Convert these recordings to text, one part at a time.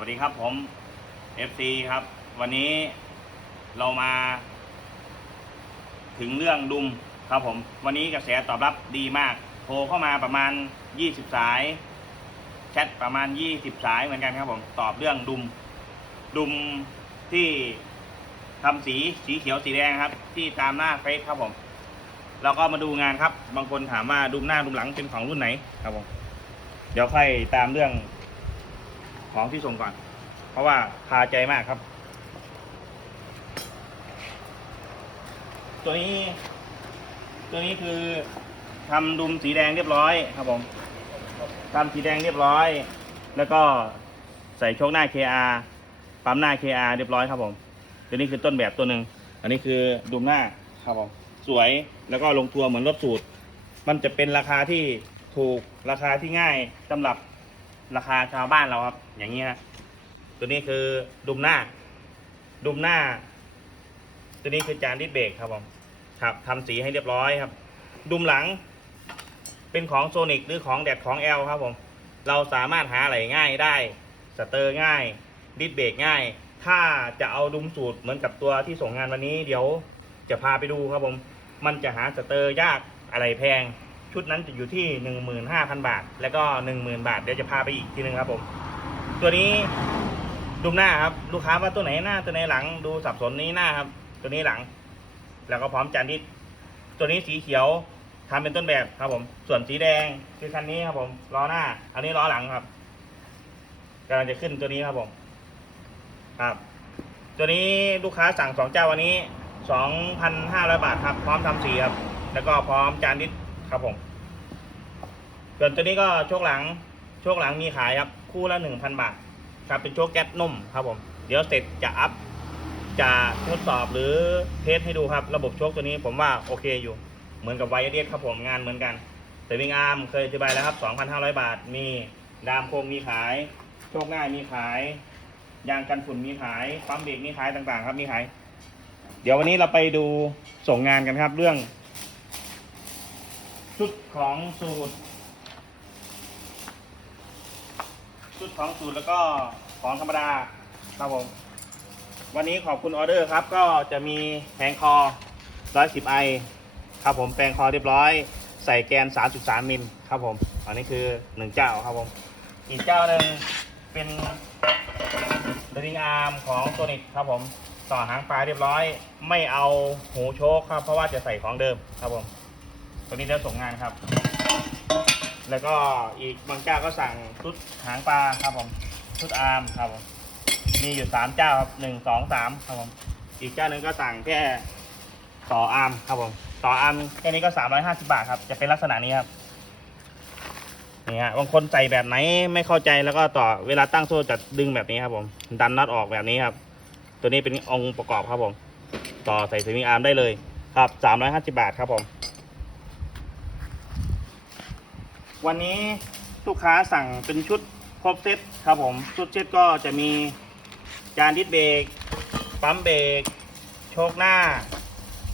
วัสดีครับผม FC ครับ วันนี้เรามา ถึงเรื่องดุมครับผม วันนี้กระแสตอบรับดีมาก โทรเข้ามาประมาณ 20 สาย แชทประมาณ 20 สายเหมือนกันครับผม ตอบเรื่องดุม ดุมที่ทำสีสีเขียวสีแดงครับ ที่ตามหน้าเฟซครับผมเราก็มาดูงานครับ บางคนถามว่าดุมหน้าดุมหลังเป็นของรุ่นไหนครับผม เดี๋ยวค่อยตามเรื่อง ของที่ส่งก่อน เพราะว่าพาใจมากครับ ตัวนี้ ตัวนี้คือทำดุมสีแดงเรียบร้อยครับผมทำสีแดงเรียบร้อย แล้วก็ใส่โชคหน้า KR ปั๊มหน้า KR เรียบร้อยครับผม ตัวนี้คือต้นแบบตัวหนึ่ง อันนี้คือดุมหน้าครับผม สวยแล้วก็ลงตัวเหมือนรถสูตร มันจะเป็นราคาที่ถูกราคาที่ง่ายสำหรับ ราคาชาวบ้านเราครับ อย่างนี้ฮะตัวนี้คือดุมหน้า ดุมหน้า ตัวนี้คือจานดิสเบรกครับผมครับทำสีให้เรียบร้อยครับ ดุมหลัง เป็นของโซนิกหรือของแดดของแอลครับผมเราสามารถหาอะไรง่ายได้สเตอร์ง่าย ดิสเบรกง่าย ถ้าจะเอาดุมสูตรเหมือนกับตัวที่ส่งงานวันนี้ เดี๋ยวจะพาไปดูครับผม มันจะหาสเตอร์ยากอะไรแพง ชุดนั้นจะอยู่ที่ 15,000 บาท แล้วก็ 10,000 บาท เดี๋ยวจะพาไปอีกทีนึงครับผม ตัวนี้ดุมหน้าครับ ลูกค้าว่าตัวไหนหน้าตัวไหนหลัง ดูสับสนนี้หน้าครับ ตัวนี้หลัง แล้วก็พร้อมจานดิสตัวนี้สีเขียวทำเป็นต้นแบบครับผม ส่วนสีแดงคือคันนี้ครับผม ล้อหน้า อันนี้ล้อหลังครับกำลังจะขึ้นตัวนี้ครับผม ครับ ตัวนี้ลูกค้าสั่งสองเจ้าวันนี้สองพันห้าร้อยบาทครับ พร้อมทำสีครับ แล้วก็พร้อมจานดิส ครับผมส่วนตัวนี้ก็โชคหลังโชคหลังมีขายครับคู่ละหนึ่งพันบาทครับเป็นโชคแก๊สนุ่มครับผมเดี๋ยวเสร็จจะอัพจะทดสอบหรือเทสให้ดูครับ ระบบโชคตัวนี้ผมว่าโอเคอยู่ เหมือนกับไวเอสครับผมงานเหมือนกันแต่วิงอาร์มเคยอธิบายแล้วครับ 2,500 บาท มีดามโคมมีขาย โชคง่ายมีขาย ยางกันฝุ่นมีขายปั๊มเบรกมีขายต่างๆ ครับมีขาย เดี๋ยววันนี้เราไปดูส่งงานกันครับ เรื่อง ชุดของสูตร ชุดของสูตรแล้วก็ของธรรมดาครับผมวันนี้ขอบคุณออเดอร์ครับ ก็จะมีแผงคอ 110ไอครับผมแปลงคอเรียบร้อย ใส่แกน 3.3มิลครับผมอันนี้คือ 1 เจ้าครับผม อีกเจ้าหนึ่งเป็นดริงอาร์มของโซนิกครับผม ต่อหางปลาเรียบร้อย ไม่เอาหูโชคครับ เพราะว่าจะใส่ของเดิมครับผม ตัวนี้เดี๋ยวส่งงานครับ แล้วก็อีกบางเจ้าก็สั่งชุดหางปลาครับผมชุดอาร์มครับผมมีอยู่สามเจ้าครับหนึ่งสองสามครับผมอีกเจ้าหนึ่งก็สั่งแค่ต่ออาร์มครับผมต่ออาร์มแค่นี้ก็สามร้อยห้าสิบาทครับจะเป็นลักษณะนี้ครับนี่ฮะบางคนใส่แบบไหนไม่เข้าใจแล้วก็ต่อเวลาตั้งโซ่จะดึงแบบนี้ครับผมดันน็อตออกแบบนี้ครับ ตัวนี้เป็นองค์ประกอบครับผม ต่อใส่สวิงอาร์มได้เลยครับสามร้อยห้าสิบาทครับผม วันนี้ลูกค้าสั่งเป็นชุดครบเซตครับผม ชุดเซตก็จะมีจานดิสเบรกปั๊มเบรกโชคหน้า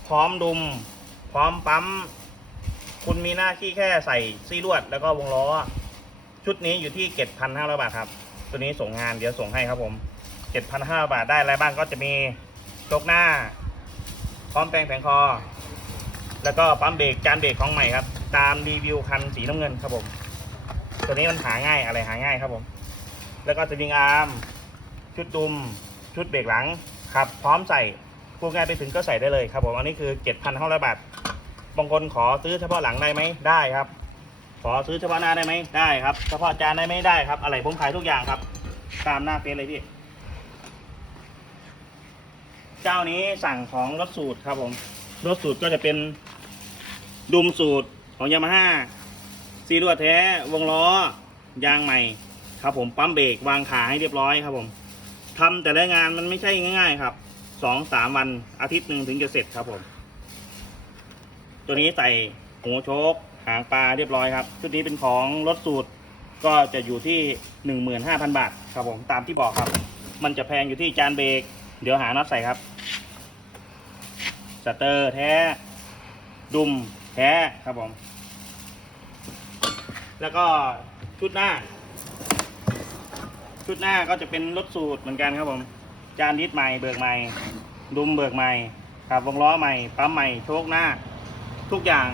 พร้อมดุม พร้อมปั๊ม คุณมีหน้าที่แค่ใส่ซี่ลวดแล้วก็วงล้อ ชุดนี้อยู่ที่เจ็ดพันห้าร้อยบาทครับ ตัวนี้ส่งงานเดี๋ยวส่งให้ครับผมเจ็ดพันห้าบาทได้อะไรบ้างก็จะมีโชคหน้า พร้อมแปลงแผงคอ แล้วก็ปั๊มเบรกจานเบรกของใหม่ครับ ตามรีวิวคันสีน้ำเงินครับผม ตัวนี้มันหาง่ายอะไรหาง่ายครับผม แล้วก็สวิงอาร์มชุดดุม ชุดเบรกหลังครับพร้อมใส่พูดง่ายไปถึงก็ใส่ได้เลยครับผมอันนี้คือเจ็ดพันห้าร้อยบาทบางคนขอซื้อเฉพาะหลังได้ไหมได้ครับ ขอซื้อเฉพาะหน้าได้ไหมได้ครับเฉพาะจานได้ไหมได้ครับอะไรผมขายทุกอย่างครับ ตามหน้าเฟซเลยพี่เจ้านี้สั่งของรถสูตรครับผมรถสูตรก็จะเป็นดุมสูตร ของยามาฮ่าซีรวแท้วงล้อยางใหม่ครับผมปั๊มเบรกวางขาให้เรียบร้อยครับผมทำแต่ละงานมันไม่ใช่ง่าย ๆ ครับสองสามวันอาทิตย์หนึ่งถึงจะเสร็จครับผม ตัวนี้ใส่หัวโชคหางปลาเรียบร้อยครับ ชุดนี้เป็นของรถสูตรก็จะอยู่ที่หนึ่งหมื่นห้าพันบาทครับผมตามที่บอกครับ มันจะแพงอยู่ที่จานเบรกเดี๋ยวหาน็อตใส่ครับสเตอร์แท้ดุม แท้ครับผม แล้วก็ชุดหน้า ชุดหน้าก็จะเป็นรถสูตรเหมือนกันครับผม จานดิสใหม่เบิกใหม่ ดุมเบิกใหม่ขับวงล้อใหม่ ปั๊มใหม่ โชคหน้า ทุกอย่าง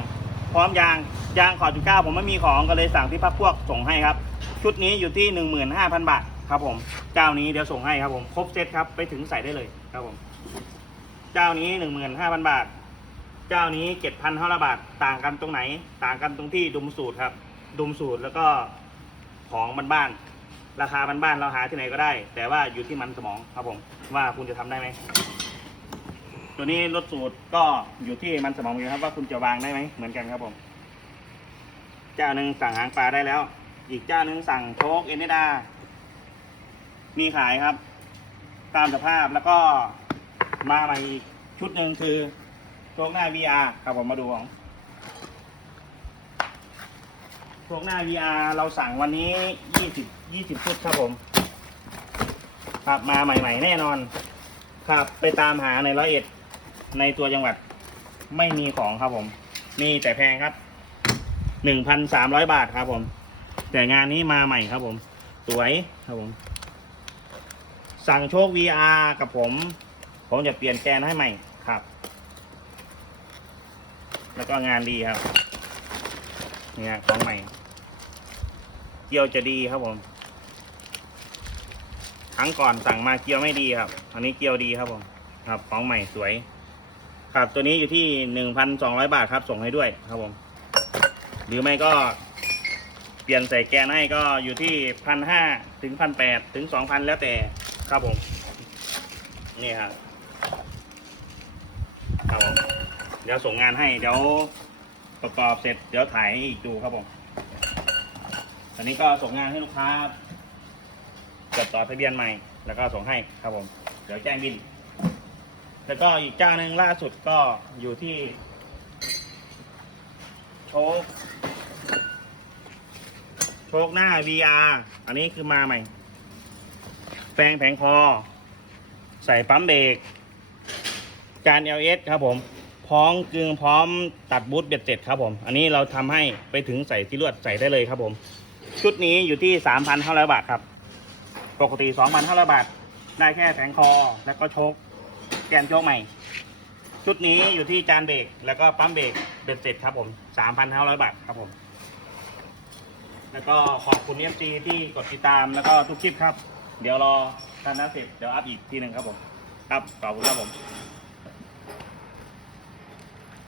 พร้อมยาง ยางขอจุดเก้าผมไม่มีของก็เลยสั่งที่พักพวกส่งให้ครับ ชุดนี้อยู่ที่หนึ่งหมื่นห้าพันบาทครับผมเจ้านี้เดี๋ยวส่งให้ครับผม ครบเซตครับ ไปถึงใส่ได้เลยครับผม เจ้านี้หนึ่งหมื่นห้าพันบาท เจ้านี้เจ็ดพันห้าร้อบาทต่างกันตรงไหน ต่างกันตรงที่ดุมสูตรครับ ดุมสูตรแล้วก็ของบ้านๆราคาบ้านๆเราหาที่ไหนก็ได้ แต่ว่าอยู่ที่มันสมองครับผมว่าคุณจะทำได้ไหมตัวนี้รถสูตรก็อยู่ที่มันสมองอนกันครับว่าคุณจะวางได้ไหมเหมือนกันครับผม เจ้าหนึ่งสั่งหางปลาได้แล้ว อีกเจ้าหนึ่งสั่งโชคเอเนดา มีขายครับ ตามสภาพแล้วก็มาใหม่อีกชุดหนึ่งคือ โชคหน้า VR ครับผมมาดูของโชคหน้า VR เราสั่งวันนี้ยี่สิบยี่สิบชุดครับผม ครับมาใหม่ๆ แน่นอน ครับไปตามหาในร้อยเอ็ดในตัวจังหวัดไม่มีของครับผม มีแต่แพงครับหนึ่งพันสามร้อยบาทครับผม แต่งานนี้มาใหม่ครับผม สวยครับผม สั่งโชค VR กับผม ผมจะเปลี่ยนแกนให้ใหม่ครับ แล้วก็งานดีครับเนี่ยของใหม่เกียวจะดีครับผมครั้งก่อนสั่งมาเกียวไม่ดีครับ อันนี้เกียวดีครับผมครับของใหม่สวยครับตัวนี้อยู่ที่หนึ่งพันสองร้อยบาทครับส่งให้ด้วยครับผม หรือไม่ก็เปลี่ยนใส่แกนให้ก็อยู่ที่พันห้าถึงพันแปดถึงสองพันแล้วแต่ครับผม นี่ครับครับผม เดี๋ยวส่งงานให้ เดี๋ยวประกอบเสร็จ เดี๋ยวถ่ายให้อีกดูครับผมอันนี้ก็ส่งงานให้ลูกค้าจดต่อทะเบียนใหม่ แล้วก็ส่งให้ครับผม เดี๋ยวแจ้งบิน แล้วก็อีกเจ้าหนึ่งล่าสุดก็อยู่ที่ โชค โชคหน้า VR อันนี้คือมาใหม่แปลงแผงคอ ใส่ปั๊มเบรกจาน LS ครับผม พร้อมกึงพร้อมตัดบูทเบ็ดเสร็จครับผม อันนี้เราทำให้ไปถึงใส่ที่ลวดใส่ได้เลยครับผม ชุดนี้อยู่ที่3,500บาทครับ ปกติ2,500บาท ได้แค่แผงคอแล้วก็โชคแกนโชคใหม่ ชุดนี้อยู่ที่จานเบรกแล้วก็ปั๊มเบรกเบ็ดเสร็จครับผม3,500บาทครับผม แล้วก็ขอบคุณ FC ที่กดติดตามแล้วก็ทุกคลิปครับ เดี๋ยวรอท่านนั้นเสร็จเดี๋ยวอัพอีกทีหนึ่งครับผม ครับขอบคุณครับผม